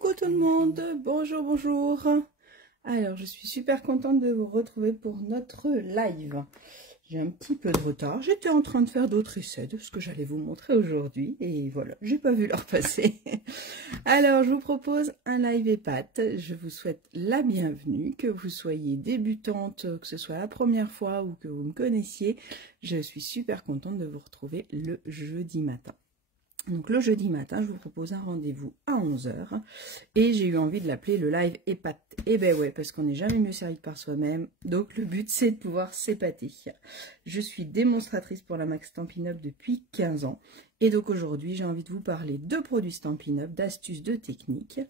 Coucou tout le monde, bonjour, bonjour. Alors, je suis super contente de vous retrouver pour notre live. J'ai un petit peu de retard, j'étais en train de faire d'autres essais de ce que j'allais vous montrer aujourd'hui. Et voilà, j'ai pas vu l'heure passer. Alors, je vous propose un live EHPAD. Je vous souhaite la bienvenue, que vous soyez débutante, que ce soit la première fois ou que vous me connaissiez. Je suis super contente de vous retrouver le jeudi matin. Donc le jeudi matin, je vous propose un rendez-vous à 11 h et j'ai eu envie de l'appeler le live EHPAD. Et ben ouais, parce qu'on n'est jamais mieux servi que par soi-même. Donc le but, c'est de pouvoir s'épater. Je suis démonstratrice pour la Max Stampin' Up depuis 15 ans. Et donc aujourd'hui, j'ai envie de vous parler de produits Stampin' Up, d'astuces, de techniques.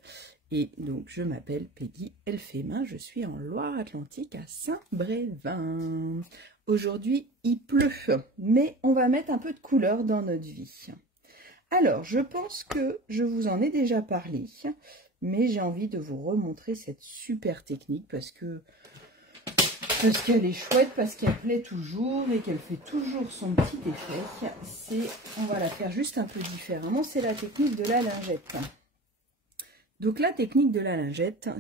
Et donc je m'appelle Peggy Elfémin, je suis en Loire-Atlantique à Saint-Brévin. Aujourd'hui, il pleut, mais on va mettre un peu de couleur dans notre vie. Alors, je pense que je vous en ai déjà parlé, mais j'ai envie de vous remontrer cette super technique parce qu'elle est chouette, parce qu'elle plaît toujours et qu'elle fait toujours son petit effet. On va la faire juste un peu différemment, c'est la technique de la lingette. Donc la technique de la lingette,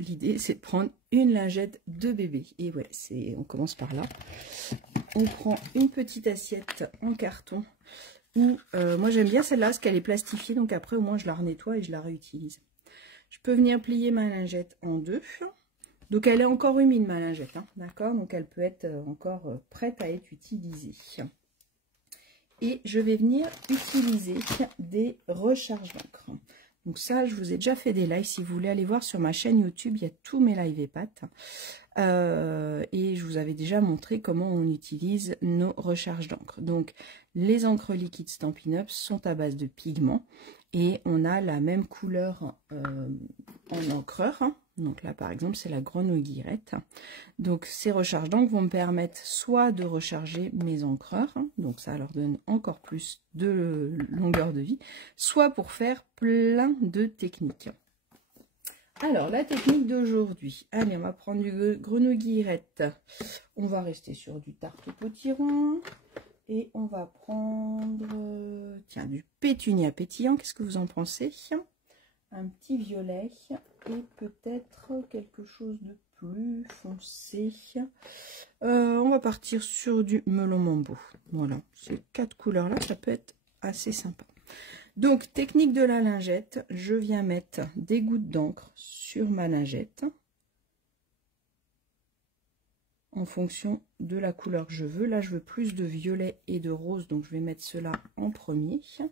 l'idée, c'est de prendre une lingette de bébé. Et ouais, on commence par là. On prend une petite assiette en carton. Moi j'aime bien celle-là parce qu'elle est plastifiée, donc après au moins je la renettoie et je la réutilise. Je peux venir plier ma lingette en deux. Donc elle est encore humide ma lingette, hein, d'accord? Donc elle peut être encore prête à être utilisée. Et je vais venir utiliser des recharges d'encre. Donc ça, je vous ai déjà fait des lives. Si vous voulez aller voir sur ma chaîne YouTube, il y a tous mes lives EHPAD. Et je vous avais déjà montré comment on utilise nos recharges d'encre. Donc les encres liquides Stampin' Up sont à base de pigments et on a la même couleur en encreur. Donc là par exemple c'est la grenouille guillerette. Donc ces recharges d'encre vont me permettre soit de recharger mes encreurs, donc ça leur donne encore plus de longueur de vie, soit pour faire plein de techniques. Alors, la technique d'aujourd'hui. Allez, on va prendre du grenouille guillerette. On va rester sur du tarte au potiron. Et on va prendre, tiens, du pétunia pétillant. Qu'est-ce que vous en pensez? Un petit violet. Et peut-être quelque chose de plus foncé. On va partir sur du melon mambo. Voilà, ces quatre couleurs-là, ça peut être assez sympa. Donc, technique de la lingette, je viens mettre des gouttes d'encre sur ma lingette en fonction de la couleur que je veux. Là, je veux plus de violet et de rose, donc je vais mettre cela en premier. Il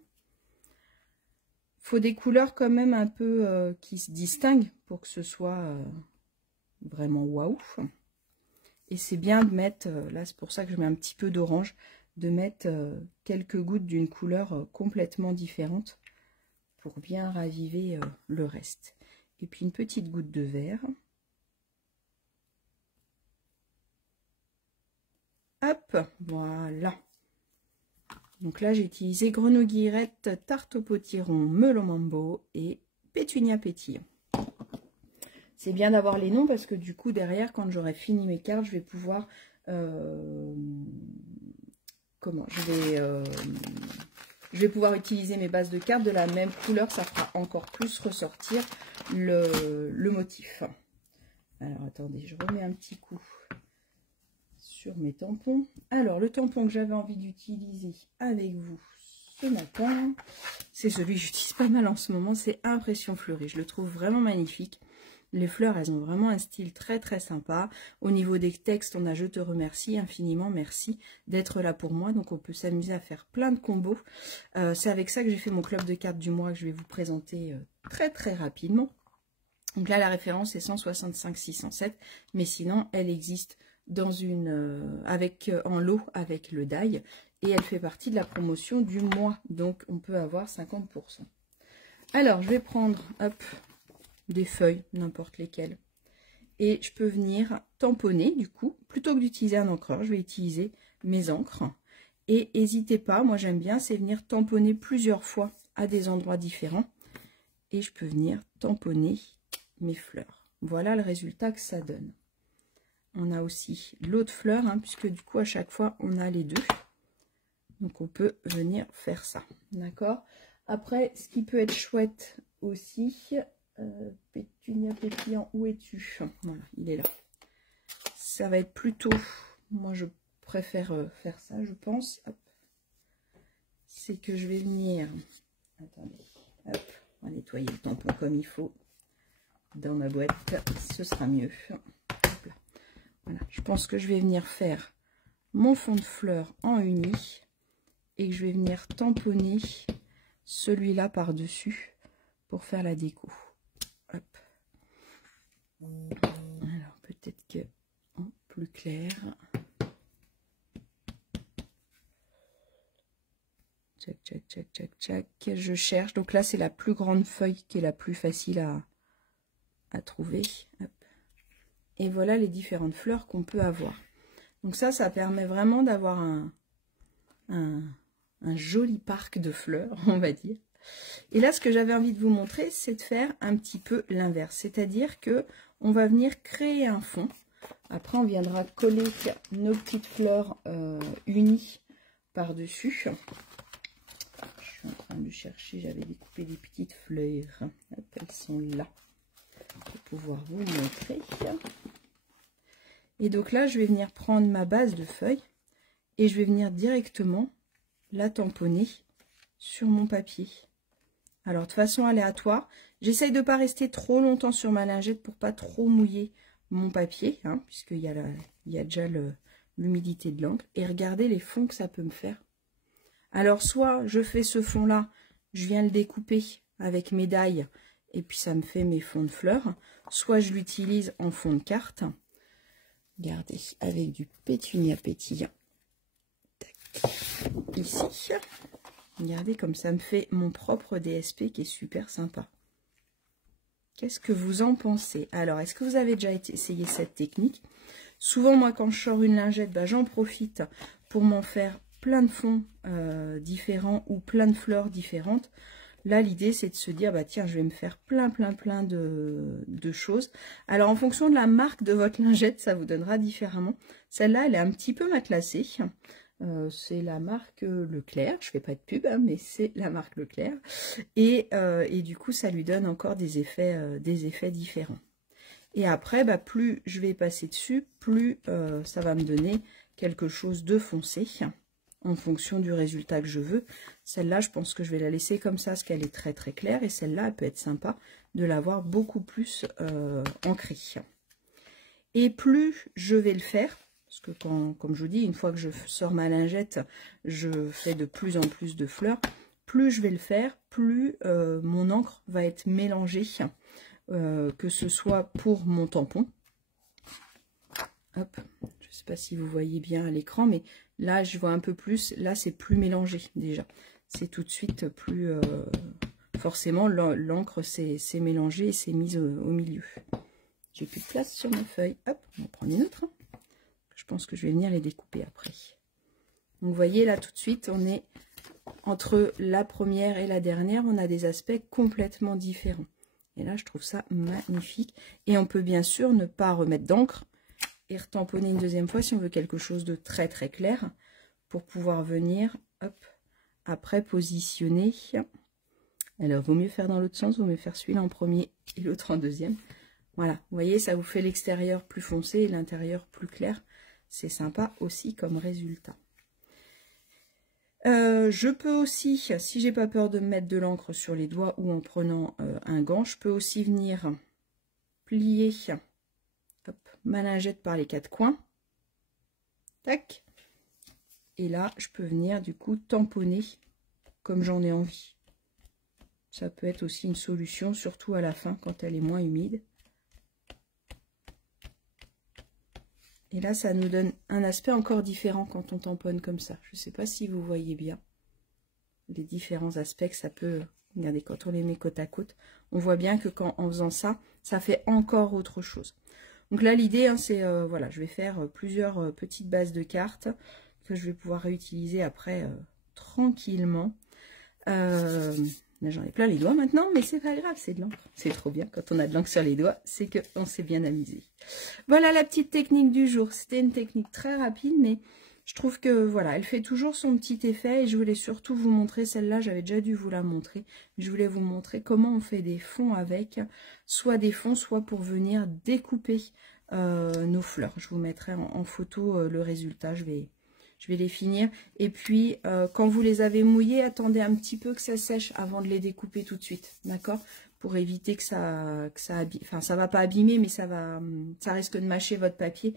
faut des couleurs quand même un peu qui se distinguent pour que ce soit vraiment waouh. Et c'est bien de mettre, là c'est pour ça que je mets un petit peu d'orange, de mettre quelques gouttes d'une couleur complètement différente pour bien raviver le reste. Et puis une petite goutte de vert. Hop, voilà. Donc là j'ai utilisé grenouille guillerette, tarte au potiron, melon mambo et pétunia pétillant. C'est bien d'avoir les noms parce que du coup derrière quand j'aurai fini mes cartes je vais pouvoir je vais pouvoir utiliser mes bases de cartes de la même couleur, ça fera encore plus ressortir le motif. Alors attendez, je remets un petit coup sur mes tampons. Alors le tampon que j'avais envie d'utiliser avec vous ce matin, c'est celui que j'utilise pas mal en ce moment, c'est Impression Fleurie. Je le trouve vraiment magnifique. Les fleurs, elles ont vraiment un style très très sympa. Au niveau des textes, on a je te remercie infiniment, merci d'être là pour moi. Donc on peut s'amuser à faire plein de combos. C'est avec ça que j'ai fait mon club de cartes du mois que je vais vous présenter très très rapidement. Donc là la référence est 165 607, mais sinon elle existe dans en lot avec le die et elle fait partie de la promotion du mois. Donc on peut avoir 50%. Alors je vais prendre, hop, des feuilles, n'importe lesquelles. Et je peux venir tamponner, du coup, plutôt que d'utiliser un encreur, je vais utiliser mes encres. Et n'hésitez pas, moi j'aime bien, c'est venir tamponner plusieurs fois à des endroits différents. Et je peux venir tamponner mes fleurs. Voilà le résultat que ça donne. On a aussi l'autre fleur, hein, puisque du coup à chaque fois on a les deux. Donc on peut venir faire ça, d'accord? Après, ce qui peut être chouette aussi, Pétunia pétillant, où es-tu? Voilà, il est là. Ça va être plutôt, moi je préfère faire ça, je pense. C'est que je vais venir, attendez, hop, on va nettoyer le tampon comme il faut dans ma boîte, ce sera mieux. Hop là. Voilà, je pense que je vais venir faire mon fond de fleurs en uni et que je vais venir tamponner celui-là par-dessus pour faire la déco. Hop. Alors peut-être que en plus clair. Tchac, tchac, tchac, tchac, tchac. Je cherche. Donc là, c'est la plus grande feuille qui est la plus facile à trouver. Hop. Et voilà les différentes fleurs qu'on peut avoir. Donc ça permet vraiment d'avoir un joli parc de fleurs, on va dire. Et là, ce que j'avais envie de vous montrer, c'est de faire un petit peu l'inverse. C'est-à-dire que on va venir créer un fond. Après, on viendra coller nos petites fleurs unies par-dessus. Je suis en train de chercher, j'avais découpé des petites fleurs. Hop, elles sont là. Pour pouvoir vous montrer. Et donc là, je vais venir prendre ma base de feuilles et je vais venir directement la tamponner sur mon papier. Alors de façon aléatoire, j'essaye de ne pas rester trop longtemps sur ma lingette pour pas trop mouiller mon papier, hein, puisqu'il y a déjà l'humidité de l'encre. Et regardez les fonds que ça peut me faire. Alors soit je fais ce fond là, je viens le découper avec mes die et puis ça me fait mes fonds de fleurs, soit je l'utilise en fond de carte. Regardez, avec du pétunia pétillant. Tac. Ici. Regardez comme ça me fait mon propre DSP qui est super sympa. Qu'est-ce que vous en pensez? Alors, est-ce que vous avez déjà essayé cette technique? Souvent, moi, quand je sors une lingette, bah, j'en profite pour m'en faire plein de fonds différents ou plein de fleurs différentes. Là, l'idée, c'est de se dire, bah tiens, je vais me faire plein de choses. Alors, en fonction de la marque de votre lingette, ça vous donnera différemment. Celle-là, elle est un petit peu matelassée. C'est la marque Leclerc. Je fais pas de pub, hein, mais c'est la marque Leclerc. Et du coup, ça lui donne encore des effets différents. Et après, bah, plus je vais passer dessus, plus ça va me donner quelque chose de foncé. En fonction du résultat que je veux. Celle-là, je pense que je vais la laisser comme ça, parce qu'elle est très claire. Et celle-là, elle peut être sympa de l'avoir beaucoup plus ancrée. Et plus je vais le faire, parce que comme je vous dis, une fois que je sors ma lingette, je fais de plus en plus de fleurs. Plus je vais le faire, plus mon encre va être mélangée, que ce soit pour mon tampon. Hop, je ne sais pas si vous voyez bien à l'écran, mais là, je vois un peu plus. Là, c'est plus mélangé déjà. C'est tout de suite plus... forcément, l'encre s'est mélangée et s'est mise au milieu. J'ai plus de place sur ma feuille. Hop, on va prendre une autre. Je pense que je vais venir les découper après. Donc, vous voyez, là, tout de suite, on est entre la première et la dernière. On a des aspects complètement différents. Et là, je trouve ça magnifique. Et on peut bien sûr ne pas remettre d'encre et retamponner une deuxième fois si on veut quelque chose de très clair pour pouvoir venir, hop, après positionner. Alors, vaut mieux faire dans l'autre sens, vaut mieux faire celui-là en premier et l'autre en deuxième. Voilà, vous voyez, ça vous fait l'extérieur plus foncé et l'intérieur plus clair. C'est sympa aussi comme résultat. Je peux aussi, si j'ai pas peur de me mettre de l'encre sur les doigts ou en prenant un gant, je peux aussi venir plier hop, ma lingette par les quatre coins. Tac. Et là, je peux venir du coup tamponner comme j'en ai envie. Ça peut être aussi une solution, surtout à la fin quand elle est moins humide. Et là, ça nous donne un aspect encore différent quand on tamponne comme ça. Je ne sais pas si vous voyez bien les différents aspects que ça peut... Regardez, quand on les met côte à côte, on voit bien que en faisant ça, ça fait encore autre chose. Donc là, l'idée, hein, c'est, voilà, je vais faire plusieurs petites bases de cartes que je vais pouvoir réutiliser après tranquillement. Là, j'en ai plein les doigts maintenant, mais c'est pas grave, c'est de l'encre. C'est trop bien. Quand on a de l'encre sur les doigts, c'est qu'on s'est bien amusé. Voilà la petite technique du jour. C'était une technique très rapide, mais Je trouve que voilà, elle fait toujours son petit effet et je voulais surtout vous montrer, celle-là j'avais déjà dû vous la montrer, je voulais vous montrer comment on fait des fonds avec, soit des fonds, soit pour venir découper nos fleurs. Je vous mettrai en photo le résultat, je vais les finir. Et puis quand vous les avez mouillées, attendez un petit peu que ça sèche avant de les découper tout de suite, d'accord? Pour éviter que ça abîme, enfin ça va pas abîmer, mais ça risque de mâcher votre papier.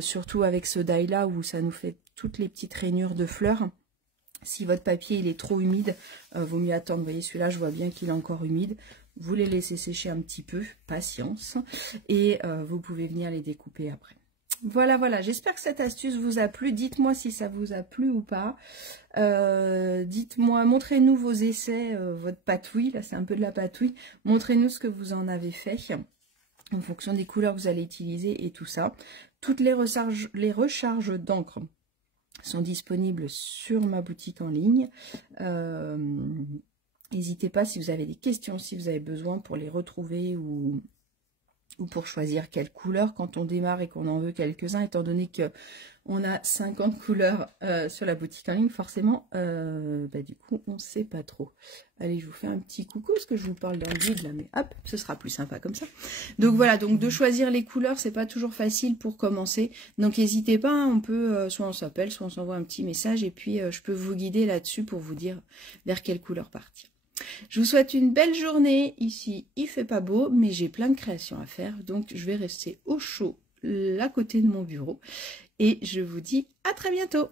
Surtout avec ce die là où ça nous fait toutes les petites rainures de fleurs. Si votre papier il est trop humide, vaut mieux attendre. Vous voyez, celui-là, je vois bien qu'il est encore humide. Vous les laissez sécher un petit peu, patience, et vous pouvez venir les découper après. Voilà, voilà, j'espère que cette astuce vous a plu. Dites-moi si ça vous a plu ou pas. Dites-moi, montrez-nous vos essais, votre patouille. Là, c'est un peu de la patouille. Montrez-nous ce que vous en avez fait en fonction des couleurs que vous allez utiliser et tout ça. Toutes les recharges d'encre sont disponibles sur ma boutique en ligne. N'hésitez pas si vous avez des questions, si vous avez besoin pour les retrouver ou pour choisir quelle couleur quand on démarre et qu'on en veut quelques-uns, étant donné que on a 50 couleurs sur la boutique en ligne, forcément, du coup, on ne sait pas trop. Allez, je vous fais un petit coucou, parce que je vous parle dans le vide, là, mais hop, ce sera plus sympa comme ça. Donc voilà, donc de choisir les couleurs, c'est pas toujours facile pour commencer. Donc n'hésitez pas, hein, on peut, soit on s'appelle, soit on s'envoie un petit message, et puis je peux vous guider là-dessus pour vous dire vers quelle couleur partir. Je vous souhaite une belle journée. Ici, il fait pas beau, mais j'ai plein de créations à faire, donc je vais rester au chaud à côté de mon bureau. Et je vous dis à très bientôt.